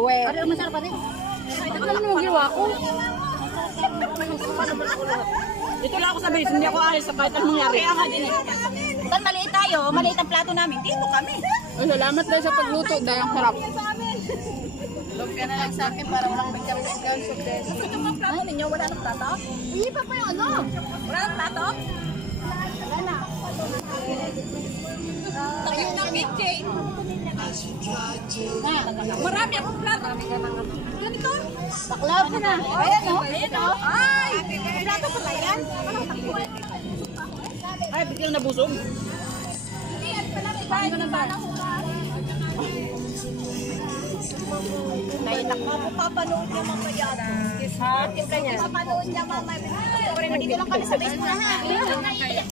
Uwe. Ano masarap pa rin? Ano naman ginawa ko? Dito lang ako sa base, hindi ako alis sa kahit anong nangyari. Kaya nga din eh. Saan maliit tayo? Maliit ang plato namin. Dito kami. Oh, salamat dahil sa pagluto dahil ang sarap. Lumpia na lang sa akin para walang bigyan-bigyan. Ito mga plato ninyo, wala nang plato? Hindi pa pa yung ano? Wala nang plato? Wala na. Takip ng kitchen. Marami akong plato. Ganito? Baklap na. Ayan o. Ayan o. Ay! Plato pala yan. Ay, biglang nabusog. Hindi, at pala may bahay ng banang nainak mo, papanood niya mamaya. Papanood niya mamaya. Dito lang kami sa base na ha.